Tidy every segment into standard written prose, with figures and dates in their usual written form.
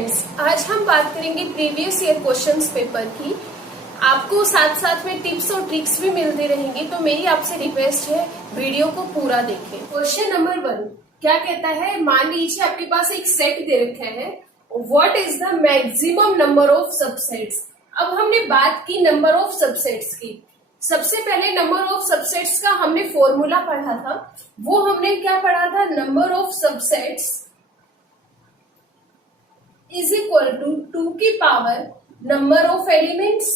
Friends, आज हम बात करेंगे प्रीवियस ईयर क्वेश्चंस पेपर की। आपको साथ साथ में टिप्स और ट्रिक्स भी मिलती रहेंगी, तो मेरी आपसे रिक्वेस्ट है वीडियो को पूरा देखें। क्वेश्चन नंबर 1 क्या कहता है, मान लीजिए आपके पास एक सेट दे रखा है, what is the maximum number of subsets. अब हमने बात की नंबर ऑफ सबसेट्स की। सबसे पहले नंबर ऑफ सबसेट्स का हमने फॉर्मूला पढ़ा था। वो हमने क्या पढ़ा था, number of subsets is equal to 2 की पावर नंबर ऑफ एलिमेंट्स।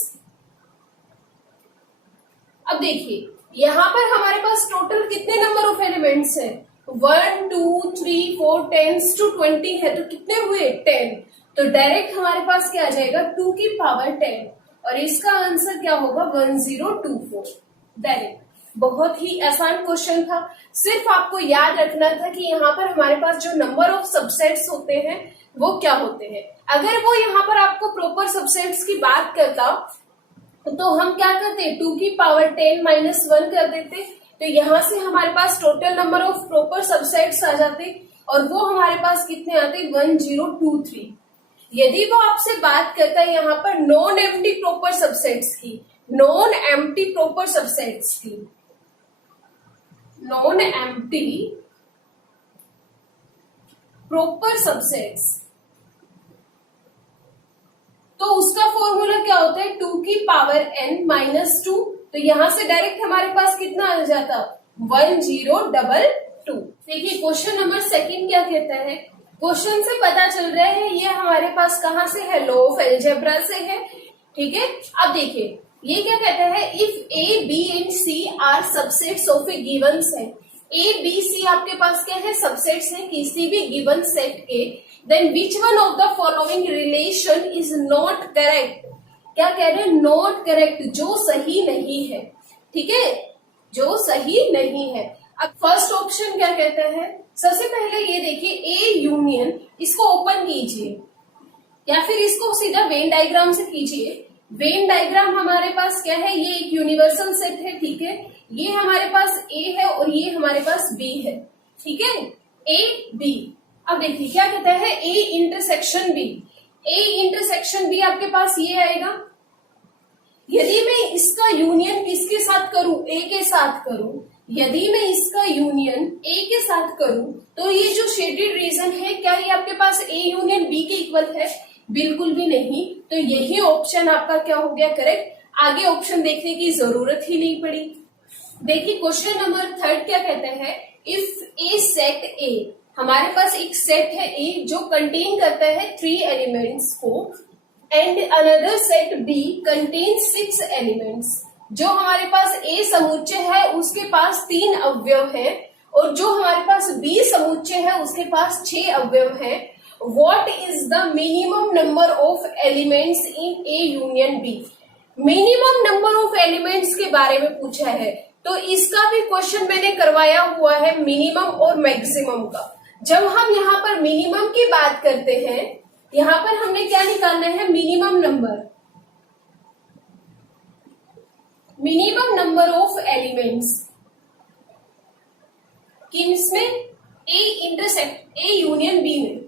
अब देखिए यहां पर हमारे पास टोटल कितने नंबर ऑफ एलिमेंट्स है, 1 2 3 4 10 to 20 है, तो कितने हुए 10। तो डायरेक्ट हमारे पास क्या आ जाएगा 2 की पावर 10 और इसका आंसर क्या होगा 1024 डायरेक्ट। बहुत ही आसान क्वेश्चन था, सिर्फ आपको याद रखना था कि यहाँ पर हमारे पास जो नंबर ऑफ सबसेट्स होते हैं वो क्या होते हैं। अगर वो यहाँ पर आपको प्रॉपर सबसेट्स की बात करता तो हम क्या करते, 2 की पावर 10 माइनस 1 कर देते, तो यहाँ से हमारे पास total number of proper subsets आ जाते और वो हमारे पास कितने आते 1023। यदि वो आपसे बात करता है यहाँ पर नॉन एम्प्टी प्रॉपर सबसेट्स की, नॉन एम्प्टी प्रॉपर सबसेट्स की, नॉन एम्प्टी प्रॉपर सबसेट्स, तो उसका फॉर्मूला क्या होता है 2 की पावर n माइनस 2। तो यहां से डायरेक्ट हमारे पास कितना आ जाता 1022। देखिए क्वेश्चन नंबर 2 क्या कहता है, क्वेश्चन से पता चल रहा है ये हमारे पास कहां से है, लॉ ऑफ अलजेब्रा से है। ठीक है, अब देखिए ये क्या कहता है, if A B and C are subsets of a given set. A B C आपके पास क्या है, सबसेट्स है किसी भी गिवन सेट के, then which one of the following relation is not correct. क्या कह रहे हैं, नॉट करेक्ट, जो सही नहीं है। ठीक है, जो सही नहीं है। अब फर्स्ट ऑप्शन क्या कहता है, सबसे पहले ये देखिए ए यूनियन, इसको ओपन कीजिए या फिर इसको सीधा वेन डायग्राम से कीजिए। वेन डायग्राम हमारे पास क्या है, ये एक यूनिवर्सल सेट है। ठीक है, ये हमारे पास ए है और ये हमारे पास बी है। ठीक है, ए बी। अब देखिए क्या कहता है, A intersection B. A intersection B आपके पास ये आएगा। यदि मैं इसका यूनियन किसके साथ करूं, ए के साथ करूं, यदि मैं इसका यूनियन ए के साथ करूं तो ये जो शेडेड रीजन है, क्या ये आपके पास ए यूनियन बी के इक्वल है, बिल्कुल भी नहीं। तो यही ऑप्शन आपका क्या हो गया करेक्ट, आगे ऑप्शन देखने की जरूरत ही नहीं पड़ी। देखिए क्वेश्चन नंबर 3 क्या कहते हैं, इफ ए सेट ए, हमारे पास एक सेट है ए जो कंटेन करता है 3 एलिमेंट्स को, and another set B contains 6 elements. जो हमारे पास ए समुच्चय है उसके पास 3 अवयव है और जो हमारे पास बी समुच्चय है उसके पास 6 अवयव है। What is the minimum number of elements in A union B. Minimum number of elements के बारे में पूछा है, तो इसका भी क्वेश्चन मैंने करवाया हुआ है मिनिमम और मैक्सिमम का। जब हम यहाँ पर मिनिमम की बात करते हैं, यहाँ पर हमने क्या निकालना है, minimum number, minimum number of elements किसमें, A intersect A union B में।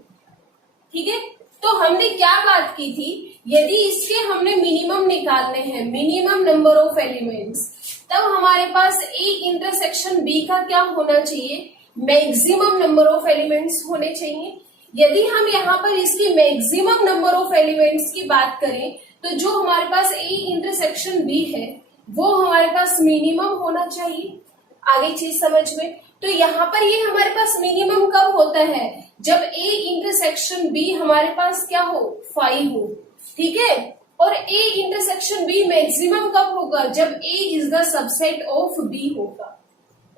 ठीक है, तो हमने क्या बात की थी, यदि इसके हमने मिनिमम निकालने हैं, मिनिमम नंबर ऑफ एलिमेंट्स, तब हमारे पास ए इंटरसेक्शन बी का क्या होना चाहिए, मैक्सिमम नंबर ऑफ एलिमेंट्स होने चाहिए। यदि हम यहाँ पर इसकी मैक्सिमम नंबर ऑफ एलिमेंट्स की बात करें तो जो हमारे पास ए इंटरसेक्शन बी है वो हमारे पास मिनिमम होना चाहिए। आगे चीज समझ में, तो यहाँ पर ये हमारे पास मिनिमम कब होता है, जब ए इंटरसेक्शन बी हमारे पास क्या हो 5 हो। ठीक है, और ए इंटरसेक्शन बी मैक्सिमम कब होगा, जब A is the subset of B होगा।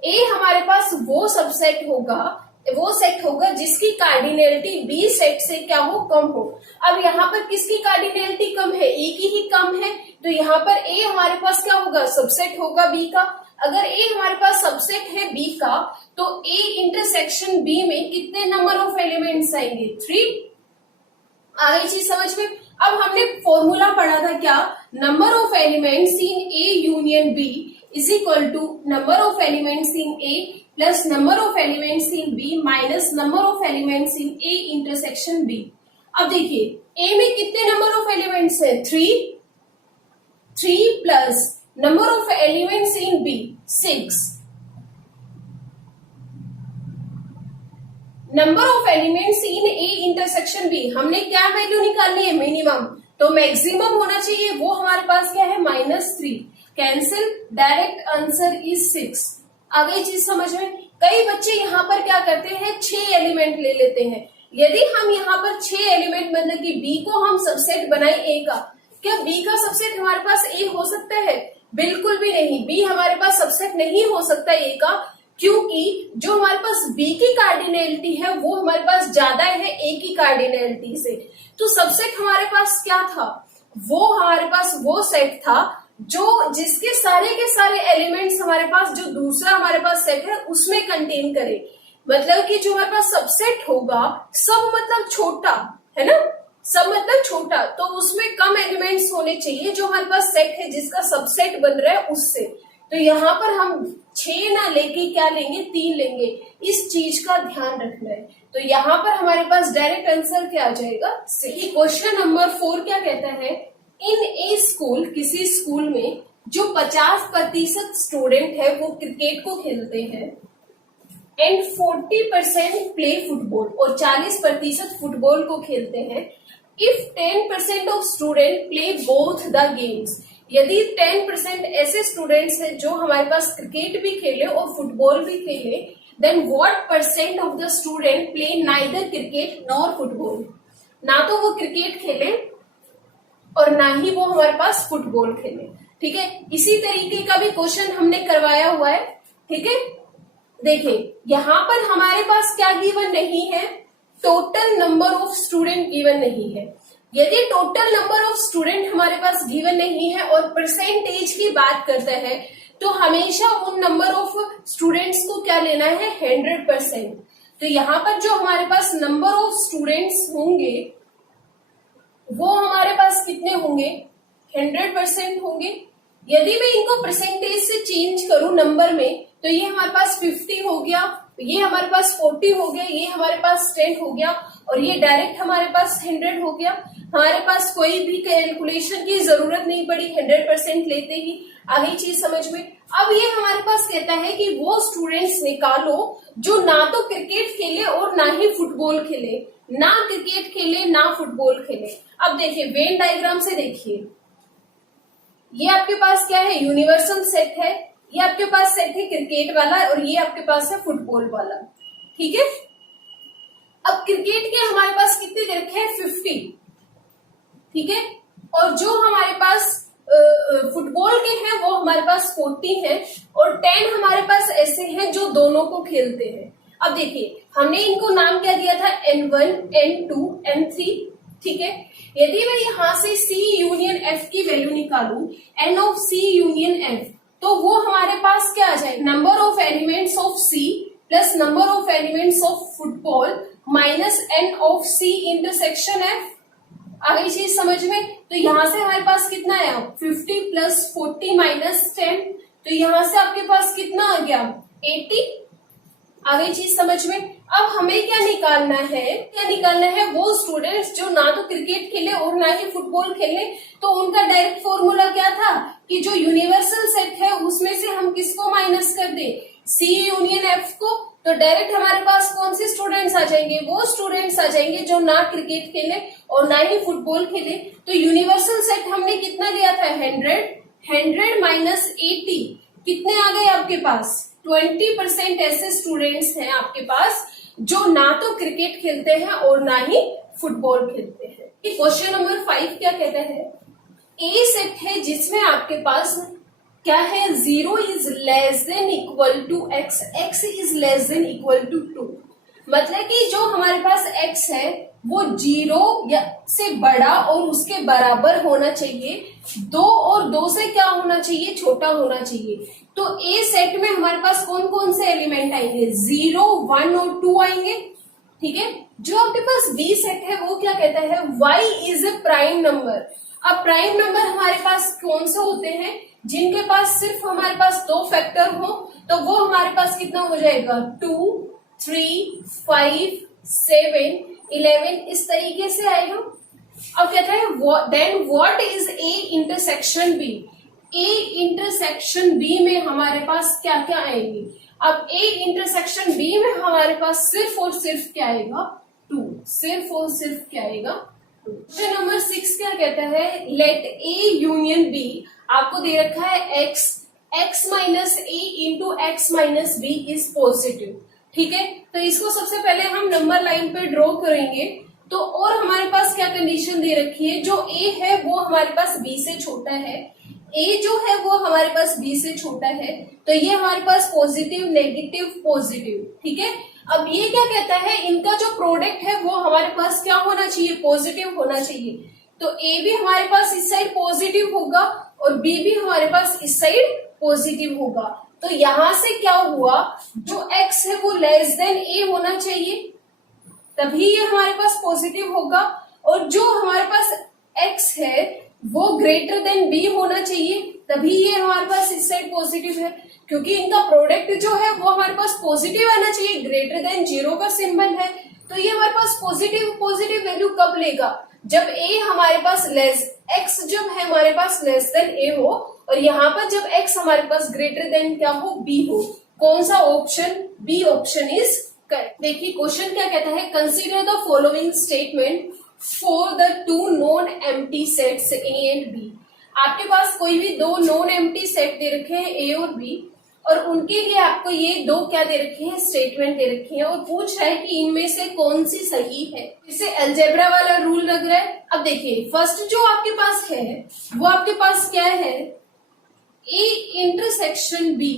ए हमारे पास वो सबसेट होगा, वो सेट होगा जिसकी कार्डिनलिटी बी सेट से क्या हो, कम हो। अब यहाँ पर किसकी कार्डिनलिटी कम है, ए की ही कम है, तो यहाँ पर ए हमारे पास क्या होगा, सबसेट होगा बी का। अगर ए हमारे पास सबसेट है बी का, तो ए इंटरसेक्शन बी में कितने नंबर ऑफ एलिमेंट्स आएंगे, 3। आगे चीज समझ में। अब हमने फॉर्मूला पढ़ा था क्या, number of elements in A union B is equal to number of elements in A plus number of elements in B minus number of elements in A intersection B. अब देखिए ए में कितने नंबर ऑफ एलिमेंट्स है? 3 plus number of elements in B 6, number of elements in A intersection B, हमने क्या value निकालनी है? Minimum, तो मैक्सिमम होना चाहिए, वो हमारे पास क्या है? -3। Cancel, direct answer is 6। आ गई चीज समझ में? कई बच्चे यहाँ पर क्या करते हैं, 6 एलिमेंट ले लेते हैं। यदि हम यहाँ पर 6 एलिमेंट मतलब कि बी को हम सबसेट बनाए ए का, क्या बी का सबसेट हमारे पास ए हो सकता है? बिल्कुल भी नहीं, बी हमारे पास सबसेट नहीं हो सकता ए का, क्योंकि जो हमारे पास बी की कार्डिनैलिटी है वो हमारे पास ज्यादा है ए की कार्डिनैलिटी से। तो सबसेट हमारे पास क्या था? वो हमारे पास वो सेट था जो जिसके सारे के सारे एलिमेंट्स हमारे पास जो दूसरा हमारे पास सेट है उसमें कंटेन करे। मतलब कि जो हमारे पास सबसेट होगा, सब मतलब छोटा है ना, सब मतलब छोटा, तो उसमें कम एलिमेंट्स होने चाहिए जो हमारे पास सेट है जिसका सबसेट बन रहा है उससे। तो यहाँ पर हम 6 ना लेके क्या लेंगे? 3 लेंगे। इस चीज का ध्यान रखना है। तो यहाँ पर हमारे पास डायरेक्ट आंसर क्या आ जाएगा? सही। क्वेश्चन नंबर 4 क्या कहता है? इन ए स्कूल, किसी स्कूल में जो 50% स्टूडेंट है वो क्रिकेट को खेलते हैं एंड 40% प्ले फुटबॉल, और 40% फुटबॉल को खेलते हैं। If 10% of student play both the games, यदि 10% ऐसे स्टूडेंट्स हैं जो हमारे पास क्रिकेट भी खेले और फुटबॉल भी खेले, then what percent of the student play neither cricket nor football, ना तो वो क्रिकेट खेले और ना ही वो हमारे पास फुटबॉल खेले। ठीक है, इसी तरीके का भी क्वेश्चन हमने करवाया हुआ है। ठीक है, देखिए यहाँ पर हमारे पास क्या गिवन नहीं है? Total number of student given नहीं है। यदि टोटल नंबर ऑफ स्टूडेंट हमारे पास गिवन नहीं है और परसेंटेज की बात करता है, तो हमेशा उन नंबर ऑफ स्टूडेंट्स को क्या लेना है? 100%। तो यहाँ पर जो हमारे पास नंबर ऑफ स्टूडेंट्स होंगे वो हमारे पास कितने होंगे? 100% होंगे। यदि मैं इनको परसेंटेज से चेंज करूं नंबर में, तो ये हमारे पास 50 हो गया, ये हमारे पास 40 हो गया, ये हमारे पास 10 हो गया, और ये डायरेक्ट हमारे पास 100 हो गया। हमारे पास कोई भी कैलकुलेशन की जरूरत नहीं पड़ी, 100% लेते ही आ गई चीज समझ में। अब ये हमारे पास कहता है कि वो स्टूडेंट्स निकालो जो ना तो क्रिकेट खेले और ना ही फुटबॉल खेले, ना क्रिकेट खेले ना फुटबॉल खेले। अब देखिए वेन डायग्राम से देखिए, ये आपके पास क्या है? यूनिवर्सल सेट है। ये आपके पास सेट है क्रिकेट वाला और ये आपके पास है फुटबॉल वाला। ठीक है, अब क्रिकेट के हमारे पास कितने दे रखे हैं? 50। ठीक है, और जो हमारे पास फुटबॉल के हैं वो हमारे पास 40 है, और 10 हमारे पास ऐसे हैं जो दोनों को खेलते हैं। अब देखिए हमने इनको नाम क्या दिया था? N1, N2, N3। ठीक है, यदि मैं यहाँ से C यूनियन F की वैल्यू निकालू, N of C union F, तो वो हमारे पास क्या आ जाएगा? Number of elements of C plus number of elements of football minus N of C intersection F। आ गई चीज समझ में? तो यहाँ से हमारे पास कितना आया? 50 प्लस 40 माइनस 10, तो यहाँ से आपके पास कितना आ गया? 80। आ गई चीज समझ में? अब हमें क्या निकालना है? क्या निकालना है? वो स्टूडेंट्स जो ना तो क्रिकेट खेले और ना ही फुटबॉल खेले। तो उनका डायरेक्ट फॉर्मूला क्या था कि जो यूनिवर्सल सेट है उसमें से हम किसको माइनस कर दे? C यूनियन F को। तो डायरेक्ट हमारे पास कौन से स्टूडेंट्स आ जाएंगे? वो स्टूडेंट्स आ जाएंगे जो ना क्रिकेट खेले और ना ही फुटबॉल खेले। तो यूनिवर्सल सेट हमने कितना लिया था? 100 माइनस 80 कितने आ गए आपके पास? 20% ऐसे स्टूडेंट्स हैं आपके पास जो ना तो क्रिकेट खेलते हैं और ना ही फुटबॉल खेलते हैं। क्वेश्चन नंबर 5 क्या कहता है? ए सेट है जिसमें आपके पास क्या है? 0 is less than equal to x, x is less than equal to 2। मतलब कि जो हमारे पास x है वो 0 या से बड़ा और उसके बराबर होना चाहिए, 2 और 2 से क्या होना चाहिए? छोटा होना चाहिए। तो ए सेट में हमारे पास कौन कौन से एलिमेंट आएंगे? 0, 1 और 2 आएंगे। ठीक है, जो आपके पास बी सेट है वो क्या कहता है? y is a prime number. अब प्राइम नंबर हमारे पास कौन से होते हैं? जिनके पास सिर्फ हमारे पास 2 फैक्टर हो, तो वो हमारे पास कितना हो जाएगा? 2, 3, 5, 7। 11 इस तरीके से आएगा। अब कहता है then what is A intersection B. A intersection B में हमारे पास क्या क्या आएंगे। अब ए इंटरसेक्शन बी में हमारे पास सिर्फ और सिर्फ क्या आएगा 2, सिर्फ और सिर्फ क्या आएगा 2। क्वेश्चन नंबर 6 क्या कहता है, लेट ए यूनियन बी, आपको दे रखा है x minus a into x minus b is positive. ठीक है, तो इसको सबसे पहले हम नंबर लाइन पे ड्रॉ करेंगे। तो और हमारे पास क्या कंडीशन दे रखी है, जो a है वो हमारे पास b से छोटा है, a जो है वो हमारे पास b से छोटा है, तो ये हमारे पास पॉजिटिव नेगेटिव पॉजिटिव। ठीक है, अब ये क्या कहता है, इनका जो प्रोडक्ट है वो हमारे पास क्या होना चाहिए, पॉजिटिव होना चाहिए। तो a भी हमारे पास इस साइड पॉजिटिव होगा और b भी हमारे पास इस साइड पॉजिटिव होगा। तो यहां से क्या हुआ, जो x है वो लेस देन a होना चाहिए, तभी ये हमारे पास पॉजिटिव होगा, और जो हमारे पास x है वो ग्रेटर देन b होना चाहिए, तभी ये हमारे पास इस साइड पॉजिटिव है, क्योंकि इनका प्रोडक्ट जो है वो हमारे पास पॉजिटिव आना चाहिए, ग्रेटर देन 0 का सिंबल है। तो ये हमारे पास पॉजिटिव वैल्यू कब लेगा, जब a हमारे पास x जब है हमारे पास लेस देन a हो, और यहाँ पर जब x हमारे पास ग्रेटर देन क्या हो, b हो। कौन सा option, B option is correct. देखिए क्वेश्चन क्या कहता है, consider the following statement for the 2 non empty sets a and b। आपके पास कोई भी 2 नॉन एम्प्टी सेट दे रखे हैं a और b, और उनके लिए आपको ये 2 क्या दे रखे हैं, स्टेटमेंट दे रखे हैं, और पूछ रहा है कि इनमें से कौन सी सही है। इसे अलजेब्रा वाला रूल लग रहा है। अब देखिए फर्स्ट जो आपके पास है वो आपके पास क्या है, a intersection b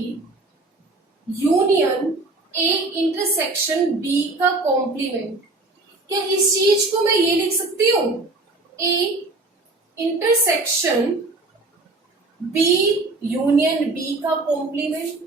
union a intersection b का कॉम्प्लीमेंट। क्या इस चीज को मैं ये लिख सकती हूँ, a intersection b union b का कॉम्प्लीमेंट।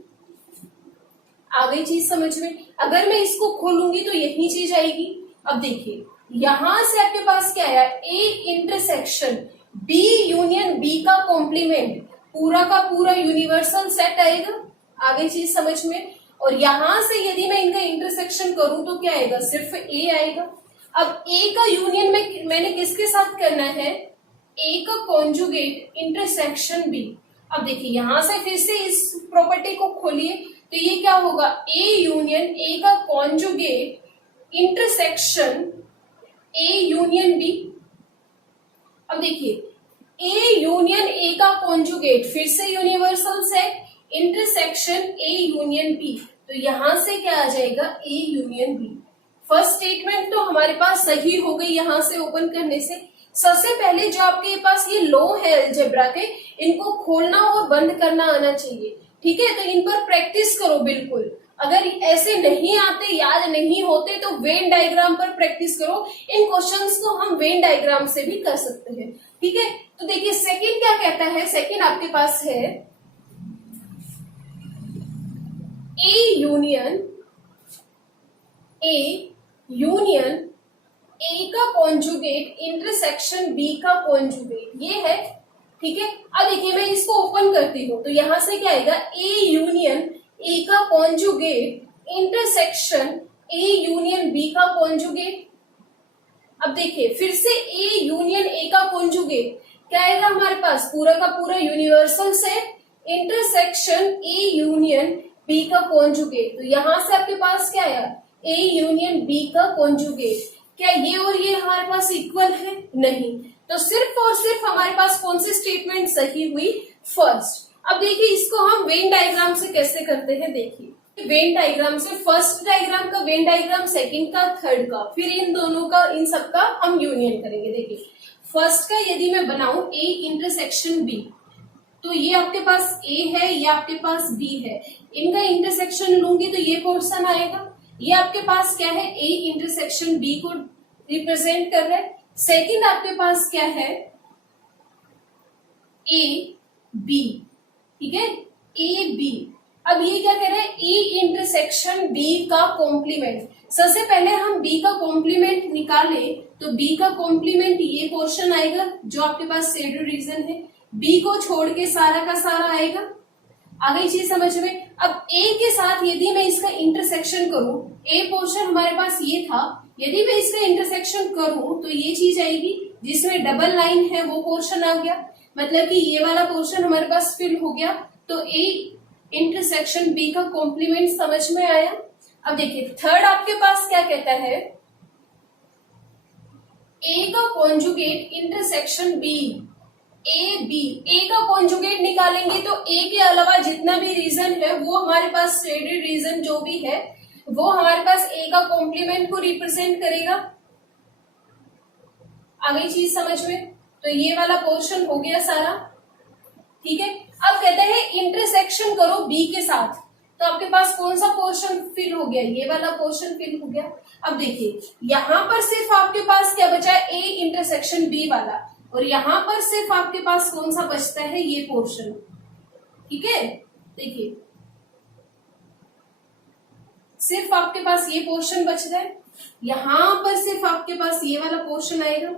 आ गई चीज समझ में। अगर मैं इसको खोलूंगी तो यही चीज आएगी। अब देखिए यहां से आपके पास क्या आया, a intersection b union b का कॉम्प्लीमेंट, पूरा का पूरा यूनिवर्सल सेट आएगा। आ गई चीज समझ में। और यहां से यदि मैं इनका इंटरसेक्शन करूं तो क्या आएगा, सिर्फ a आएगा। अब a का यूनियन में मैंने किसके साथ करना है, a का कॉन्जुगेट इंटरसेक्शन b। अब देखिए यहां से फिर से इस प्रॉपर्टी को खोलिए तो ये क्या होगा, a यूनियन a का conjugate intersection a union b। अब देखिए a यूनियन a का कॉन्जुगेट, फिर से universal set intersection a union b, तो यहां से क्या आ जाएगा, a union b। First statement तो हमारे पास सही हो गई यहां से ओपन करने से। सबसे पहले जो आपके पास ये लॉ है अलजेब्रा के, इनको खोलना और बंद करना आना चाहिए। ठीक है, तो इन पर प्रैक्टिस करो बिल्कुल। अगर ऐसे नहीं आते, याद नहीं होते, तो वेन डायग्राम पर प्रैक्टिस करो। इन क्वेश्चंस को हम वेन डायग्राम से भी कर सकते हैं। ठीक है, तो देखिए सेकंड क्या कहता है, सेकंड आपके पास है A यूनियन A का कॉन्जुगेट इंटरसेक्शन B का कॉन्जुगेट, ये है। ठीक है, अब देखिए मैं इसको ओपन करती हूँ तो यहां से क्या आएगा, A यूनियन A का conjugate intersection A union B का कॉन्जुगेट। अब देखिए फिर से A यूनियन A का कॉन्जुगेट क्या आएगा हमारे पास, पूरा का पूरा universal set intersection A union B का कॉन्जुगेट। तो यहां से आपके पास क्या आया, A यूनियन B का कॉन्जुगेट। क्या ये और ये हमारे पास इक्वल है, नहीं, तो सिर्फ और सिर्फ हमारे पास कौन सी स्टेटमेंट सही हुई, फर्स्ट। अब देखिए इसको हम वेन डायग्राम से कैसे करते हैं, देखिए वेन डायग्राम से, फर्स्ट डायग्राम का वेन डायग्राम, सेकंड का, थर्ड का, फिर इन दोनों का, इन सब का हम यूनियन करेंगे। देखिए फर्स्ट का यदि मैं बनाऊं A इंटरसेक्शन B, तो ये आपके पास A है, ये आपके पास B है, इनका इंटरसेक्शन लूंगी तो ये पोर्शन आएगा। ये आपके पास क्या है, A इंटरसेक्शन B को रिप्रेजेंट कर रहा है। सेकंड आपके पास क्या है, A B। ठीक है, A B। अब ये क्या कह रहे हैं, A इंटरसेक्शन B का कॉम्प्लीमेंट। सबसे पहले हम B का कॉम्प्लीमेंट निकाले तो B का कॉम्प्लीमेंट ये पोर्शन आएगा जो आपके पास शेडो रीजन है, B को छोड़ के सारा का सारा आएगा। आ गई चीज समझ में। अब A के साथ यदि मैं इसका इंटरसेक्शन करूं, A पोर्शन हमारे पास ये था, यदि मैं इसका इंटरसेक्शन करूं तो ये चीज आएगी, जिसमें डबल लाइन है वो पोर्शन आ गया, मतलब कि ये वाला पोर्शन हमारे पास फिल हो गया। तो ए इंटरसेक्शन बी का कॉम्प्लीमेंट समझ में आया। अब देखिए थर्ड आपके पास क्या कहता है, ए का conjugate intersection B, A B, A का कॉन्जुगेट निकालेंगे तो ए के अलावा जितना भी रीजन है वो हमारे पास शेडेड रीजन जो भी है वो हमारे पास ए का कॉम्प्लीमेंट को रिप्रेजेंट करेगा। आ गई चीज समझ में? तो ये वाला पोर्शन हो गया सारा, ठीक है। अब कहते हैं इंटरसेक्शन करो बी के साथ, तो आपके पास कौन सा पोर्शन फिल हो गया, ये वाला पोर्शन फिल हो गया। अब देखिए यहां पर सिर्फ आपके पास क्या बचा है, ए इंटरसेक्शन बी वाला, और यहां पर सिर्फ आपके पास कौन सा बचता है, ये पोर्शन, ठीक है। देखिए सिर्फ आपके पास ये पोर्शन बच रहा है, यहां पर सिर्फ आपके पास ये वाला पोर्शन आएगा,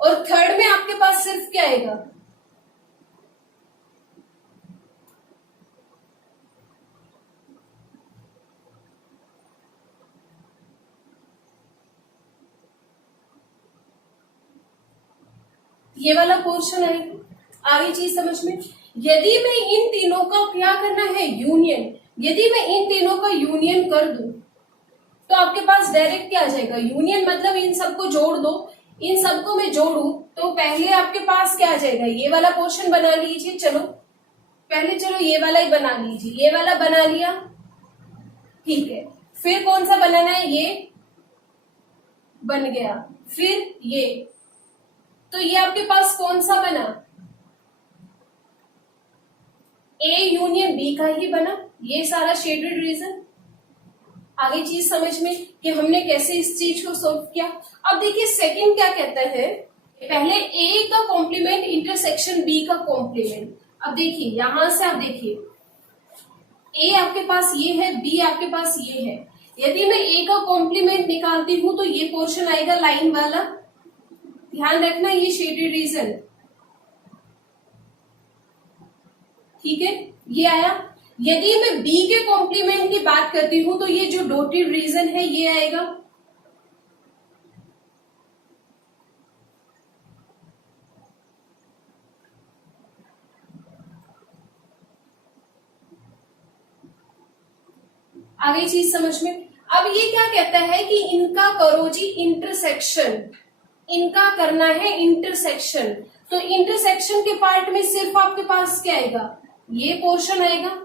और थर्ड में आपके पास सिर्फ क्या आएगा, ये वाला पोर्शन आएगा। आगे चीज समझ में? यदि मैं इन तीनों का क्या करना है, यूनियन, यदि मैं इन तीनों का यूनियन कर दूं तो आपके पास डायरेक्ट क्या आ जाएगा, यूनियन मतलब इन सबको जोड़ दो, इन सबको मैं जोड़ू तो पहले आपके पास क्या आ जाएगा, ये वाला पोर्शन बना लीजिए। चलो पहले चलो ये वाला ही बना लीजिए, ये वाला बना लिया, ठीक है। फिर कौन सा बनाना है, ये बन गया, फिर ये, तो ये आपके पास कौन सा बना, ए यूनियन बी का ही बना, ये सारा शेडेड रीजन। आगे चीज समझ में कि हमने कैसे इस चीज को सॉल्व किया। अब देखिए सेकंड क्या कहता है, पहले ए का कॉम्प्लीमेंट इंटरसेक्शन बी का कॉम्प्लीमेंट। अब देखिए यहां से आप देखिए ए आपके पास ये है, बी आपके पास ये है, यदि मैं ए का कॉम्प्लीमेंट निकालती हूं तो ये पोर्शन आएगा लाइन वाला, ध्यान रखना ये शेडेड रीजन, ठीक है, ये आया। यदि मैं बी के कॉम्प्लीमेंट की बात करती हूं तो ये जो डॉटेड रीजन है ये आएगा, आगे चीज समझ में। अब ये क्या कहता है कि इनका करो जी इंटरसेक्शन, इनका करना है इंटरसेक्शन, तो इंटरसेक्शन के पार्ट में सिर्फ आपके पास क्या आएगा, ये पोर्शन आएगा।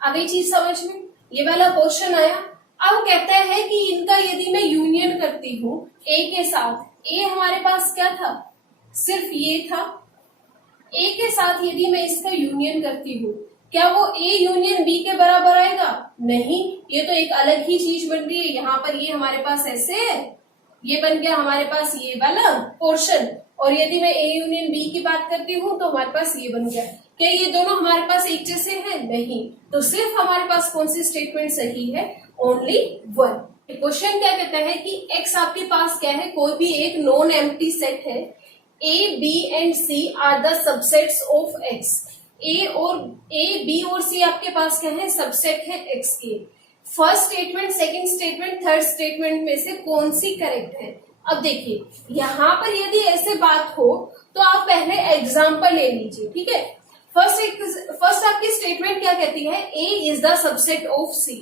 आगे चीज समझ में, ये वाला पोर्शन आया। अब कहता है कि इनका यदि मैं यूनियन करती हूं ए के साथ, ए हमारे पास क्या था, सिर्फ ये था, ए के साथ यदि मैं इसका यूनियन करती हूँ क्या वो ए यूनियन बी के बराबर आएगा, नहीं, ये तो एक अलग ही चीज बन रही है। यहाँ पर ये हमारे पास ऐसे है, ये बन गया हमारे पास ये वाला पोर्शन, और यदि मैं ए यूनियन बी की बात करती हूँ तो हमारे पास ये बन गया। क्या ये दोनों हमारे पास एक जैसे हैं, नहीं, तो सिर्फ हमारे पास कौन सी स्टेटमेंट सही है, ओनली वन। क्वेश्चन क्या कहता है कि एक्स आपके पास क्या है, कोई भी एक नॉन एम्प्टी सेट है, A B and C are the subsets of X, A B और सी आपके पास क्या है, सबसेट है एक्स के। First statement, second statement, third statement में से कौन सी करेक्ट है। अब देखिए यहाँ पर यदि ऐसे बात हो तो आप पहले एग्जाम्पल ले लीजिए, ठीक है। फर्स्ट आपकी स्टेटमेंट क्या कहती है, A is the subset of C.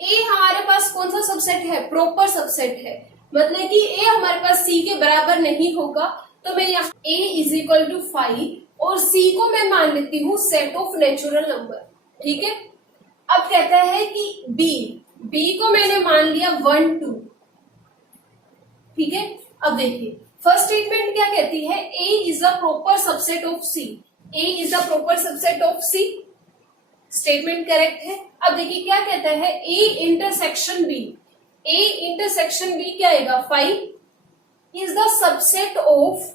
ए हमारे पास कौन सा सबसेट है, प्रॉपर सबसेट है, मतलब कि ए हमारे पास सी के बराबर नहीं होगा, तो मैं यहाँ ए इज इक्वल टू 5 और सी को मैं मान लेती हूँ सेट ऑफ नेचुरल नंबर, ठीक है। अब कहता है कि बी को मैंने मान लिया 1 2, ठीक है। अब देखिए फर्स्ट स्टेटमेंट क्या कहती है, A is the proper subset of C, A is the proper subset of C, statement correct है। अब देखिए क्या कहता है, A intersection B, A intersection B क्या आएगा, 5 is the subset of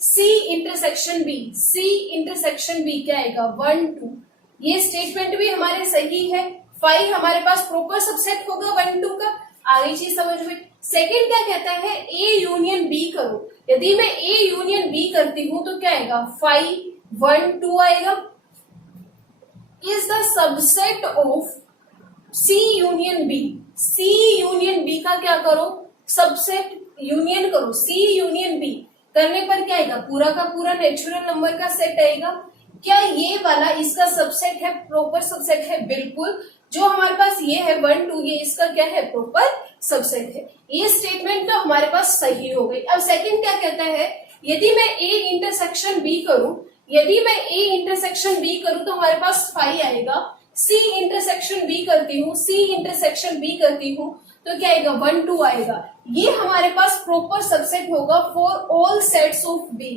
C intersection B, C intersection B क्या आएगा, 1 2। ये स्टेटमेंट भी हमारे सही है, 5 हमारे पास प्रॉपर सबसेट होगा 1 2 का। आगे चीज समझ में। सेकंड क्या कहता है, ए यूनियन बी करो, यदि मैं ए यूनियन बी करती हूं तो क्या आएगा, 5 1 2 आएगा। Is the subset of C union B. C union B का क्या करो, सबसेट यूनियन करो, सी यूनियन बी करने पर क्या आएगा, पूरा का पूरा नेचुरल नंबर का सेट आएगा। क्या ये वाला इसका सबसेट है, प्रॉपर सबसेट है? बिल्कुल, जो हमारे पास ये है 1 2, ये इसका क्या है, प्रॉपर सबसेट है। ये स्टेटमेंट तो हमारे पास सही हो गई। अब सेकंड क्या कहता है, यदि मैं ए इंटरसेक्शन बी करूं, यदि मैं ए इंटरसेक्शन बी करूं तो हमारे पास 5 आएगा। सी इंटरसेक्शन बी करती हूँ, सी इंटरसेक्शन बी करती हूँ तो क्या आएगा, 1 2 आएगा। ये हमारे पास प्रॉपर सबसेट होगा for all sets of B,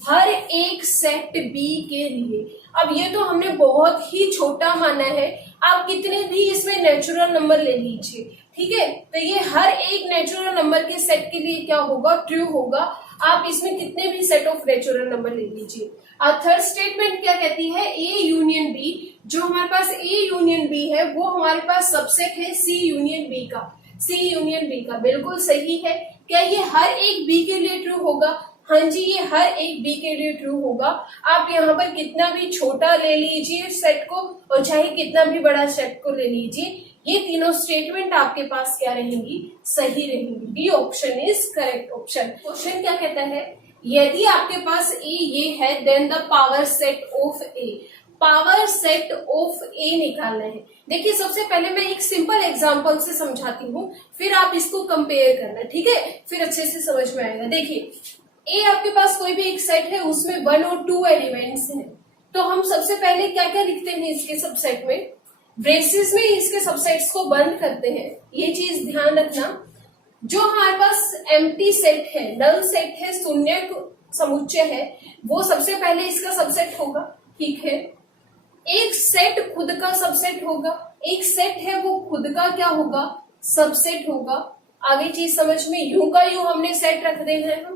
हर एक सेट बी के लिए। अब ये तो हमने बहुत ही छोटा माना है, आप कितने भी इसमें नेचुरल नंबर ले लीजिए, ठीक है, तो ये हर एक नेचुरल नंबर के सेट के लिए क्या होगा, ट्रू होगा। आप इसमें कितने भी सेट ऑफ नेचुरल नंबर ले लीजिए। अब थर्ड स्टेटमेंट क्या कहती है, ए यूनियन बी, जो हमारे पास ए यूनियन बी है वो हमारे पास सबसेट है सी यूनियन बी का। सी यूनियन बी का बिल्कुल सही है। क्या ये हर एक बी के लिए ट्रू होगा? हाँ जी, ये हर एक बी के लिए ट्रू होगा। आप यहाँ पर कितना भी छोटा ले लीजिए सेट को और चाहे कितना भी बड़ा सेट को ले लीजिए, ये तीनों स्टेटमेंट आपके पास क्या रहेंगी, सही रहेंगी। B option is correct option. Question क्या कहता है, यदि आपके पास ए ये है then the power set of A. Power set of A निकालना है। देखिए सबसे पहले मैं एक सिंपल एग्जांपल से समझाती हूँ, फिर आप इसको कंपेयर करना, ठीक है, फिर अच्छे से समझ में आएगा। देखिए ए आपके पास कोई भी एक सेट है, उसमें 1 और 2 एलिमेंट्स हैं, तो हम सबसे पहले क्या क्या लिखते हैं इसके सबसेट में, ब्रेसेस में इसके सबसेट्स को बंद करते हैं। ये चीज ध्यान रखना। जो हमारे पास एम्प्टी सेट है, नल सेट है, शून्य समुच्चय है, वो सबसे पहले इसका सबसेट होगा, ठीक है। एक सेट खुद का सबसेट होगा, एक सेट है वो खुद का क्या होगा, सबसेट होगा। आगे चीज समझ में, यूं का यूं हमने सेट रख देना है हम।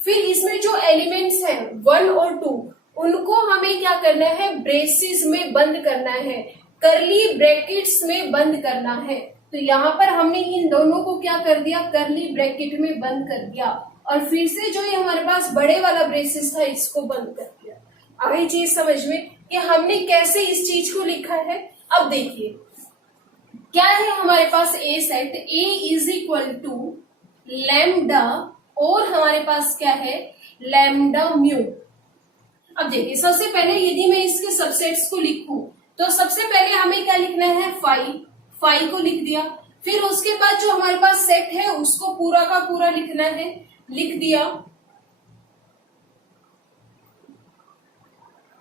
फिर इसमें जो एलिमेंट्स हैं 1 और 2, उनको हमें क्या करना है, ब्रेसिस में बंद करना है, करली ब्रैकेट्स में बंद करना है। तो यहाँ पर हमने इन दोनों को क्या कर दिया, करली ब्रैकेट में बंद कर दिया, और फिर से जो ये हमारे पास बड़े वाला ब्रेसिस था इसको बंद कर दिया। आगे चीज समझ में कि हमने कैसे इस चीज को लिखा है। अब देखिए क्या है हमारे पास A set, A is equal to lambda, और हमारे पास क्या है, लैम्डा म्यू। अब देखिए सबसे पहले यदि मैं इसके सबसेट्स को लिखूं तो सबसे पहले हमें क्या लिखना है, 5 को लिख दिया। फिर उसके बाद जो हमारे पास सेट है उसको पूरा का पूरा लिखना है, लिख दिया।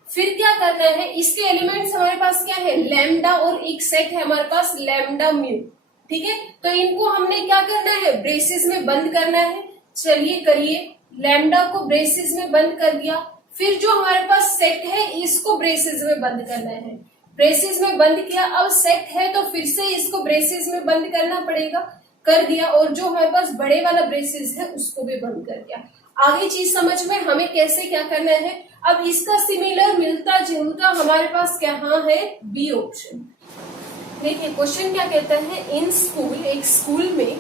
फिर क्या करना है, इसके एलिमेंट्स हमारे पास क्या है, लैम्डा, और एक सेट है हमारे पास लैम्डा म्यू, ठीक है। तो इनको हमने क्या करना है, ब्रेसेस में बंद करना है। चलिए करिए, लैम्डा को ब्रेसेस में बंद कर दिया। फिर जो हमारे पास सेट है इसको ब्रेसेस में बंद करना है, ब्रेसेस में बंद किया। अब सेट है तो फिर से इसको ब्रेसेस में बंद करना पड़ेगा, कर दिया। और जो हमारे पास बड़े वाला ब्रेसेस है उसको भी बंद कर दिया। आगे चीज समझ में, हमें कैसे क्या करना है। अब इसका सिमिलर मिलता जुलता हमारे पास क्या है, बी ऑप्शन। देखिए क्वेश्चन क्या कहता है, इन स्कूल, एक स्कूल में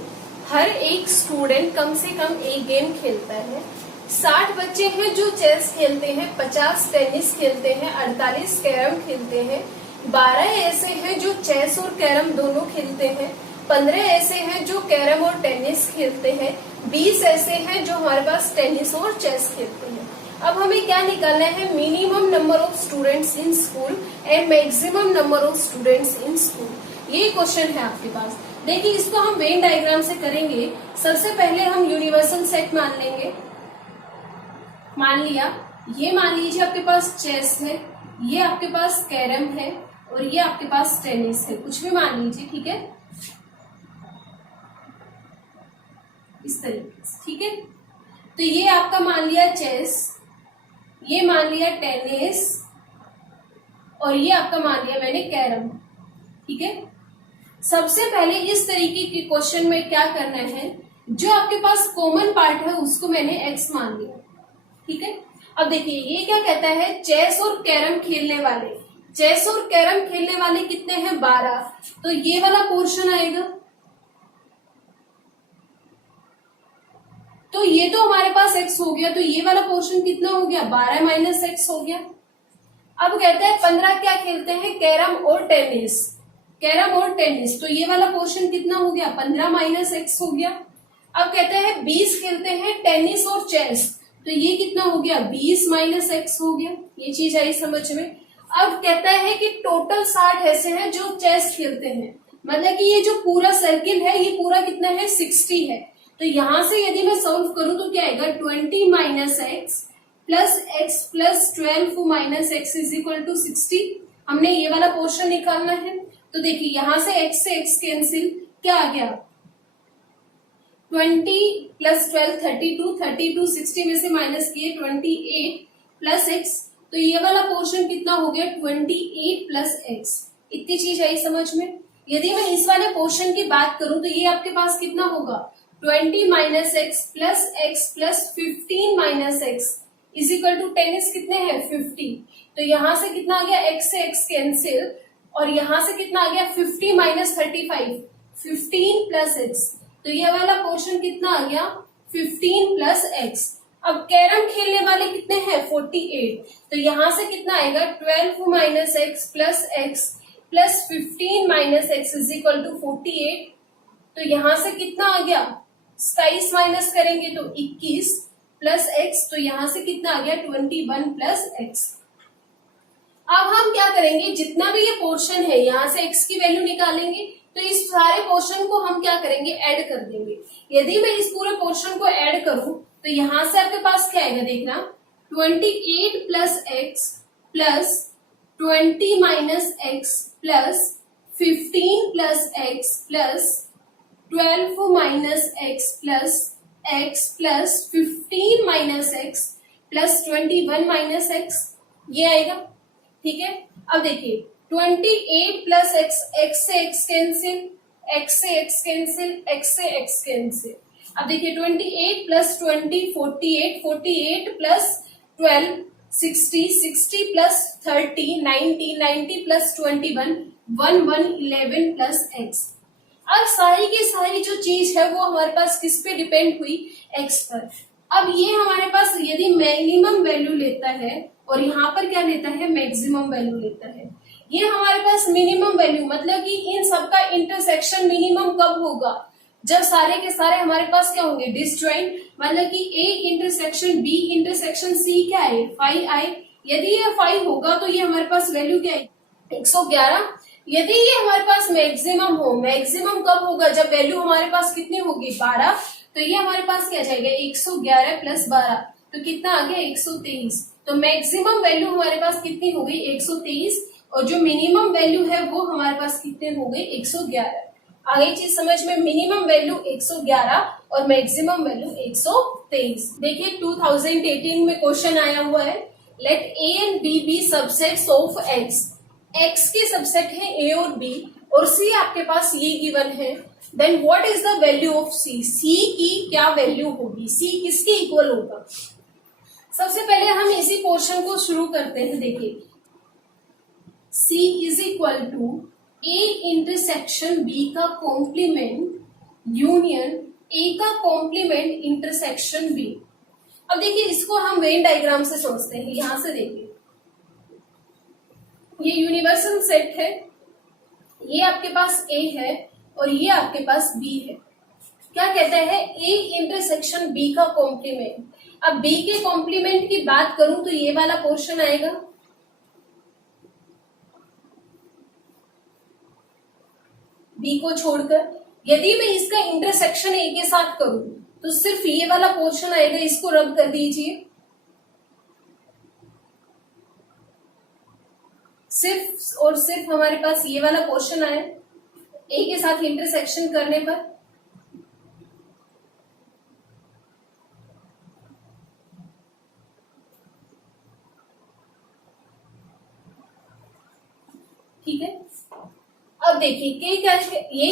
हर एक स्टूडेंट कम से कम एक गेम खेलता है। 60 बच्चे हैं जो चेस खेलते हैं, 50 टेनिस खेलते हैं, 48 कैरम खेलते हैं, 12 ऐसे हैं जो चेस और कैरम दोनों खेलते हैं, 15 ऐसे हैं जो कैरम और टेनिस खेलते हैं, 20 ऐसे हैं जो हमारे पास टेनिस और चेस खेलते हैं। अब हमें क्या निकालना है, minimum number of students in school and maximum number of students in school. ये क्वेश्चन है आपके पास। देखिए इसको हम वेन डायग्राम से करेंगे। सबसे पहले हम यूनिवर्सल सेट मान लेंगे। मान लिया, ये मान लीजिए आपके पास चेस है, ये आपके पास कैरम है, और ये आपके पास टेनिस है, कुछ भी मान लीजिए, ठीक है, इस तरीके से, ठीक है। तो ये आपका मान लिया चेस, ये मान लिया टेनिस, और ये आपका मान लिया मैंने कैरम, ठीक है। सबसे पहले इस तरीके के क्वेश्चन में क्या करना है, जो आपके पास कॉमन पार्ट है उसको मैंने एक्स मान लिया, ठीक है। अब देखिए ये क्या कहता है, चेस और कैरम खेलने वाले, चेस और कैरम खेलने वाले कितने हैं, 12। तो ये वाला पोर्शन आएगा, तो ये तो हमारे पास x हो गया, तो ये वाला पोर्शन कितना हो गया, 12 माइनस एक्स हो गया। अब कहता है 15 क्या खेलते हैं, कैरम और टेनिस। कैरम और टेनिस, तो ये वाला पोर्शन कितना हो गया, 15 माइनस एक्स हो गया। अब कहते हैं 20 खेलते हैं टेनिस और चेस, तो ये कितना हो गया, 20 माइनस एक्स हो गया। ये चीज आई समझ में। अब कहता है कि टोटल 60 ऐसे हैं जो चेस खेलते हैं, मतलब कि ये जो पूरा सर्किल है ये पूरा कितना है, 60 है। तो यहां से यदि मैं सॉल्व करूं तो क्या आएगा, 20 minus x plus 12 minus x is equal to 60। हमने ये वाला पोर्शन निकालना है। तो देखिए यहां से x कैंसिल, क्या आ गया, 20 प्लस 12 32 60 में से माइनस किए 28 प्लस एक्स, तो ये वाला पोर्शन कितना हो गया, 28 प्लस एक्स। इतनी चीज आई समझ में। यदि मैं इस वाले पोर्शन की बात करूं तो ये आपके पास कितना होगा, 20 minus x plus 15 minus x is equal to tennis कितने हैं, 50। तो यहां से कितना आ गया, एक्स से एक्स कैंसिल, और यहां से कितना आ गया, 50 माइनस 35, 15 प्लस एक्स। तो ये वाला पोर्शन कितना आ गया, 15 प्लस एक्स। अब कैरम खेलने वाले कितने हैं, 48। तो यहां से कितना आएगा, 12 minus x plus 15 minus x is equal to 48। तो यहां से कितना आ गया, 27 माइनस करेंगे तो 21 प्लस एक्स, तो यहां से कितना आ गया, 21 प्लस एक्स। अब हम क्या करेंगे, जितना भी ये पोर्शन है यहाँ से x की वैल्यू निकालेंगे, तो इस सारे पोर्शन को हम क्या करेंगे, ऐड कर देंगे। यदि मैं इस पूरे पोर्शन को ऐड करूं तो यहां से आपके पास क्या आएगा, देखना, 28 plus x plus 20 minus x plus 15 plus x plus 12 minus x plus 15 minus x plus 21 minus x, ये आएगा। ठीक है, अब देखिए 28 प्लस एक्स से एक्स कैंसिल, एक्स से एक्स कैंसिल, एक्स से एक्स कैंसिल। अब देखिए 28 plus 20 48, 48 plus 12 60, 60 plus 30 90, 90 plus 21 11 plus x. अब सारी की सारी जो चीज है वो हमारे पास किस पे डिपेंड हुई, एक्स पर। अब ये हमारे पास यदि मिनिमम वैल्यू लेता है और यहाँ पर क्या लेता है, मैक्सिमम वैल्यू लेता है। ये हमारे पास मिनिमम वैल्यू, मतलब कि इन सबका इंटरसेक्शन मिनिमम कब होगा, जब सारे के सारे हमारे पास क्या होंगे, डिसजॉइंट, मतलब कि A intersection B intersection C क्या है, 5 आए। यदि ये 5 होगा तो ये हमारे पास वैल्यू क्या है, 111। यदि ये हमारे पास मैक्सिमम हो, मैक्सिमम कब होगा, जब वैल्यू हमारे पास कितनी होगी, 12, तो ये हमारे पास क्या जाएगा, 111 प्लस 12, तो कितना आ गया, 123। तो मैक्सिमम वैल्यू हमारे पास कितनी हो गई, 123, और जो मिनिमम वैल्यू है वो हमारे पास कितने हो गई, 111। आगे चीज समझ में, मिनिमम वैल्यू 111 और मैक्सिमम वैल्यू 123। देखिए 2018 में क्वेश्चन आया हुआ है, let A and B be subsets of X. X के सबसेट है ए और बी, और सी आपके पास ये गिवन है, then what is the value of C, C की क्या वैल्यू होगी, सी किसके इक्वल होगा। सबसे पहले हम इसी पोर्शन को शुरू करते हैं। देखिए C is equal to A intersection B का कॉम्प्लीमेंट यूनियन ए का कॉम्प्लीमेंट इंटरसेक्शन बी। अब देखिए इसको हम वेन डायग्राम से सोचते हैं। यहां से देखिए ये यूनिवर्सल सेट है, ये आपके पास ए है और ये आपके पास बी है। क्या कहता है, ए इंटरसेक्शन बी का कॉम्प्लीमेंट। अब बी के कॉम्प्लीमेंट की बात करूं तो ये वाला पोर्शन आएगा, बी को छोड़कर। यदि मैं इसका इंटरसेक्शन ए के साथ करूं तो सिर्फ ये वाला पोर्शन आएगा, इसको रब कर दीजिए। सिर्फ और सिर्फ हमारे पास ये वाला पोर्शन आया ए के साथ इंटरसेक्शन करने पर। ठीक है, अब देखिए ये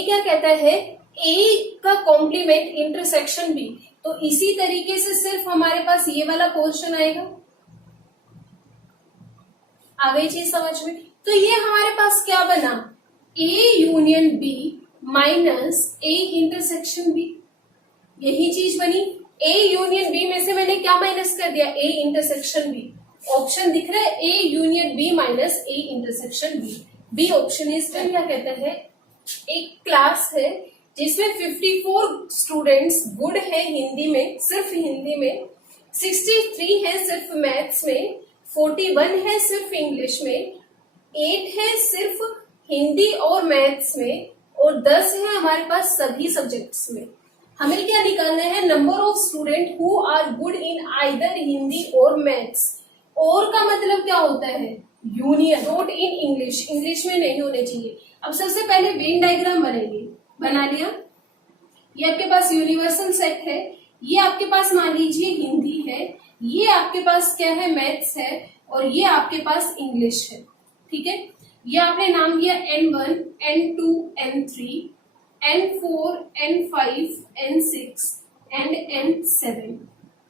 क्या कहता है, ए का कॉम्प्लीमेंट इंटरसेक्शन बी, तो इसी तरीके से सिर्फ हमारे पास ये वाला पोर्शन आएगा। आ गई चीज समझ में। तो ये हमारे पास क्या बना, A union B minus A intersection B, यही चीज बनी। ए यूनियन बी में से मैंने क्या माइनस कर दिया, ए इंटरसेक्शन बी। ऑप्शन दिख रहा है A union B minus A intersection B, B option is क्या कहता है, एक क्लास है जिसमें 54 स्टूडेंट्स गुड है हिंदी में, सिर्फ हिंदी में, 63 है सिर्फ मैथ्स में, 41 है सिर्फ इंग्लिश में, 8 है सिर्फ हिंदी और मैथ्स में, और 10 है हमारे पास सभी सब्जेक्ट्स में। हमें क्या निकालना है, number of student who are good in either Hindi और मैथ्स। और का मतलब क्या होता है, union, not in English, English में नहीं होने चाहिए। अब सबसे पहले वेन डायग्राम बनेगी, बना लिया, ये आपके पास यूनिवर्सल सेट है, ये आपके पास मान लीजिए हिंदी है, ये आपके पास क्या है, मैथ्स है, और ये आपके पास इंग्लिश है। ठीक है, ये आपने नाम दिया N1, N2, N3, N4, N5, N6 and N7।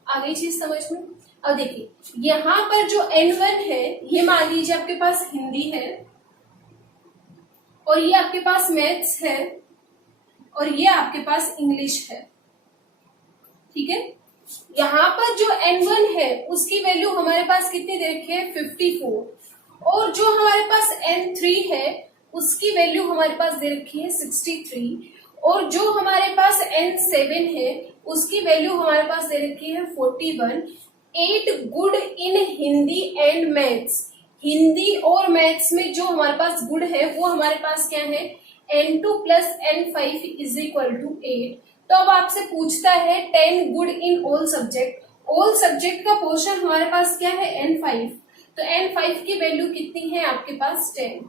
आ गई चीज समझ में। अब देखिए यहाँ पर जो N1 है ये मान लीजिए आपके पास हिंदी है, और ये आपके पास मैथ्स है, और ये आपके पास इंग्लिश है। ठीक है, यहाँ पर जो N1 है उसकी वैल्यू हमारे पास कितनी दे रखी है, 54, और जो हमारे पास N3 है उसकी वैल्यू हमारे पास दे रखी है 63, और जो हमारे पास N7 है उसकी वैल्यू हमारे पास दे रखी है 41। 8 good in Hindi and maths, Hindi और मैथ्स में जो हमारे पास गुड है वो हमारे पास क्या है, N2 plus N5 is equal to 8। तो अब आपसे पूछता है 10 good in all subject, all subject का पोर्शन हमारे पास क्या है, N5, तो N5 की वैल्यू कितनी है आपके पास, 10।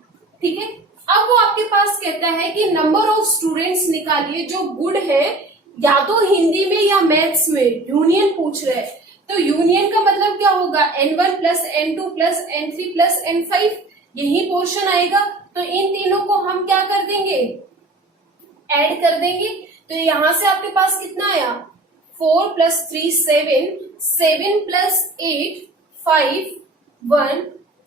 ठीक है, अब वो आपके पास कहता है कि नंबर ऑफ स्टूडेंट्स निकालिए जो गुड है या तो हिंदी में या मैथ्स में, यूनियन पूछ रहे हैं। तो यूनियन का मतलब क्या होगा, N1 plus N2 plus N3 plus N5, यही पोर्शन आएगा। तो इन तीनों को हम क्या कर देंगे, ऐड कर देंगे। तो यहां से आपके पास कितना आया, 4 प्लस 3 7, 7 प्लस 8 5, 1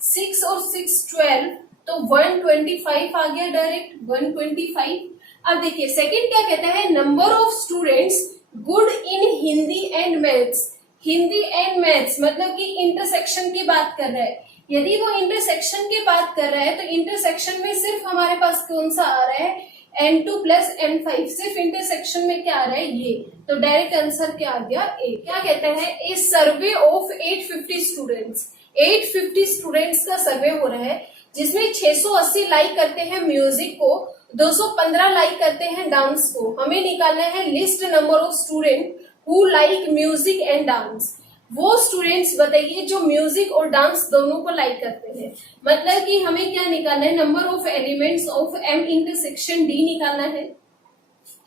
6 और 6 12, तो 125 आ गया डायरेक्ट, 125। अब देखिए सेकंड क्या कहता है, number of students good in Hindi and maths, Hindi and maths मतलब कि इंटरसेक्शन की बात कर रहा है। यदि वो इंटरसेक्शन की बात कर रहा है तो इंटरसेक्शन में सिर्फ हमारे पास कौन सा आ रहा है, N2 प्लस N5, सिर्फ इंटरसेक्शन में क्या आ रहा है, ये। तो डायरेक्ट आंसर क्या आ गया, ए। क्या कहता है, ए सर्वे ऑफ 850 स्टूडेंट्स, 850 स्टूडेंट्स का सर्वे हो रहा है जिसमें 680 लाइक करते हैं म्यूजिक को, 215 लाइक करते हैं डांस को। हमें निकालना है list number of student who like music and dance. वो स्टूडेंट्स बताइए जो म्यूजिक और डांस दोनों को लाइक करते हैं। मतलब कि हमें क्या निकालना है, number of elements of M intersection D निकालना है।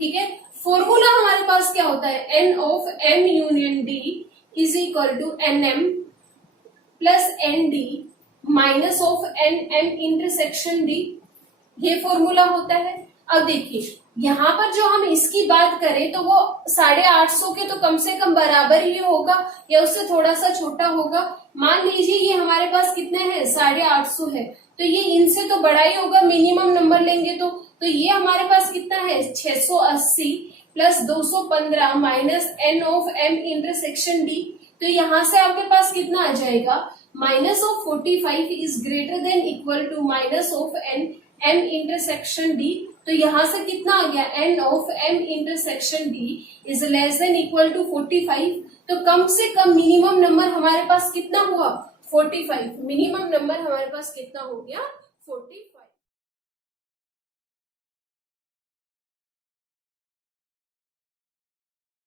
ठीक है, फॉर्मूला हमारे पास क्या होता है, N of M union D is equal to NM plus ND minus of NM intersection D, ये फॉर्मूला होता है। अब देखिए यहाँ पर जो हम इसकी बात करें तो वो 850 के तो कम से कम बराबर ही होगा या उससे थोड़ा सा छोटा होगा। मान लीजिए ये हमारे पास कितने हैं, 850 है, तो ये इनसे तो बड़ा ही होगा, मिनिमम नंबर लेंगे तो ये हमारे पास कितना है, 680 plus 215 minus N of M intersection D। तो यहाँ से आपके पास कितना आ जाएगा, minus of 45 is greater than equal to minus of M intersection D। तो यहाँ से कितना आ गया, N of M intersection D is less than equal to 45। तो कम से कम मिनिमम नंबर हमारे पास कितना हुआ, 45। मिनिमम नंबर हमारे पास कितना हो गया, 45।